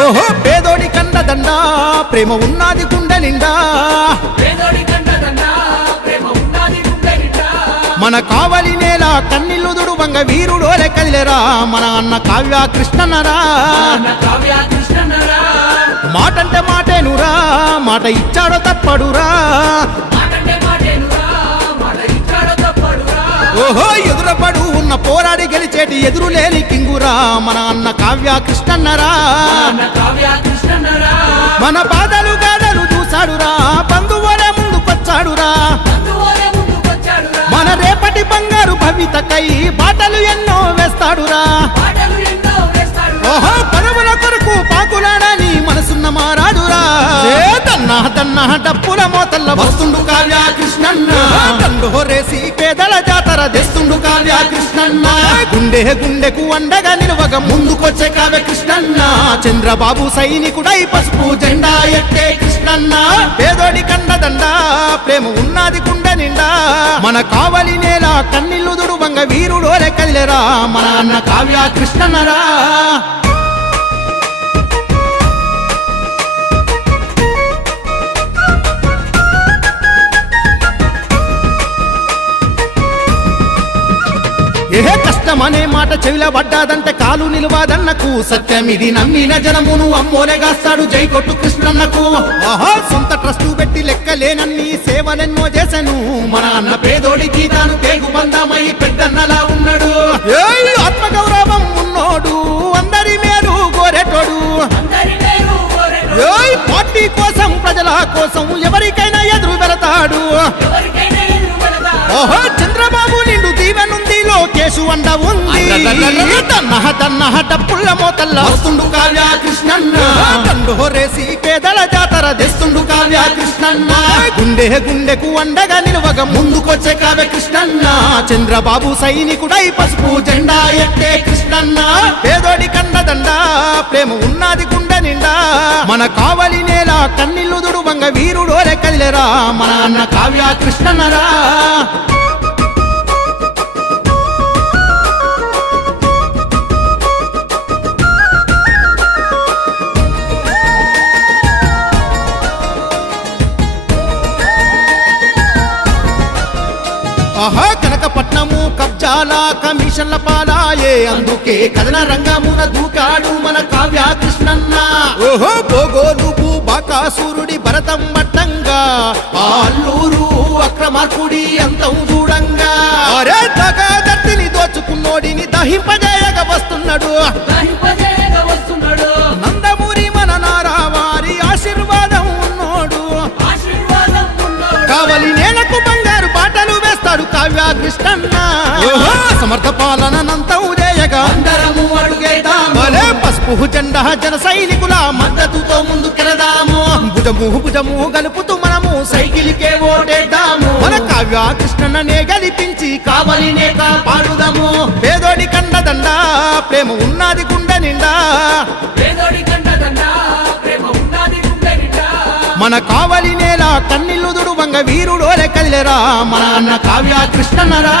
ఓహో పేదోడి పేదోడి కంటదండ ప్రేమ ఉన్నది గుండె నిండా. మన కావలి నేల కన్నీళ్ళు వంగ వీరుడోలే కదిలేరా మన అన్న కావ్య తప్పడురా. మాటంటే మాటేనురా మాట ఇచ్చాడో తప్పడురా. ఓహో ఉన్న పోరాడి గెలిచేటి ఎదురులేని కింగురా. మన అన్న కావ్య కృష్ణన్నరా. మన బాధలు గాడలు చూశాడురా. బంధువులే ముందుకొచ్చాడురా. మన రేపటి బంగారు భవితకై బాటలు ఎన్నో వేస్తాడురా. పాటలు ఎన్నో వేస్తాడురా ఓహో పదవుల కొరకు పాకులాడని మనసున్న మారాడురా. దన్నా దన్నా డప్పుల మోతల్ల వస్తుండు. కృష్ణన్న. తండు హోరేసి పేదల జాతర తెస్తుండు కావ్య కృష్ణన్న. గుండె గుండెకు అండగా నిలవగ ముందుకొచ్చే కావ్య కృష్ణన్న. చంద్రబాబు సైనికుడై పసుపు జెండా ఎట్టే కృష్ణన్న. పేదోడి కండదండ ప్రేమ ఉన్నది గుండె నిండా. మన కావలి నేల కన్నీళ్ళు దుడువంగ వీరుడోరే కదిలేరా. మన అన్న కావ్య కృష్ణన్నరా. ఏ కష్టమనే మాట చెవిల పడ్డాదంటే కాలు నిలువాదన్నకు సత్యమిది నమ్మిన జనమును అమ్మోలేగాస్తాడు జై కొట్టు కృష్ణన్నకు. ఆహా సొంత ట్రస్టు పెట్టి లెక్కలేనన్ని సేవలెన్నో చేశాను మన అన్న పేదోడికి తాను పేగు బందామై పెద్దన్నలా ఉన్నాడు. లోకేశు అండ ఉంది. తన్నహ తన్నహ డప్పుల్ల మోతల్ల. వస్తుండు కావ్య కృష్ణన్న దండు హోరేసి పేదల జాతర తెస్తుండు కావ్య కృష్ణన్న గుండె గుండెకు అండగా నిలవగ ముందుకొచ్చే కావ్య కృష్ణన్న చంద్రబాబు సైనికుడై పసుపు జెండా ఎట్టే కృష్ణన్న. పేదోడి కండదండ ప్రేమ ఉన్నది గుండె నిండా. మన కావలి నేల కన్నీళ్ళు దుడువంగ వీరుడోలే కదిలేరా. మన అన్న కావ్య కృష్ణన్నరా ఆహా కనకపట్నము కబ్జాల కమిషన్ల పాలాయే. అందుకే కథన రంగమున దూకాడు మన కావ్య కృష్ణన్న. ఓహో బోగోలు బాకాసురుడి భరతం మట్టంగా అల్లూరు అక్రమార్కుడి అంతం చూడంగా. అరే దగాదత్తిని దోచుకున్నోడిని దహింపజేయగ వస్తున్నాడు. భలే పసుపు జెండా జన సైనికుల మద్దతుతో ముందుకెళదాము భుజము భుజము గలుపుతూ మనము సైకిల్కే ఓటేద్దాము. మన కావ్య కృష్ణన్ననే గెలిపించి కావలినే కాపాడుదాము. పేదోడి కండదండ ప్రేమ ఉన్నది గుండె నిండా. పేదోడి కంటదండ ప్రేమ ఉన్నది గుండె నిండా. మన కావలి నేల కన్నీళ్ళు దుడువంగ వీరుడోలే కదిలేరా. మన అన్న కావ్య కృష్ణన్నరా.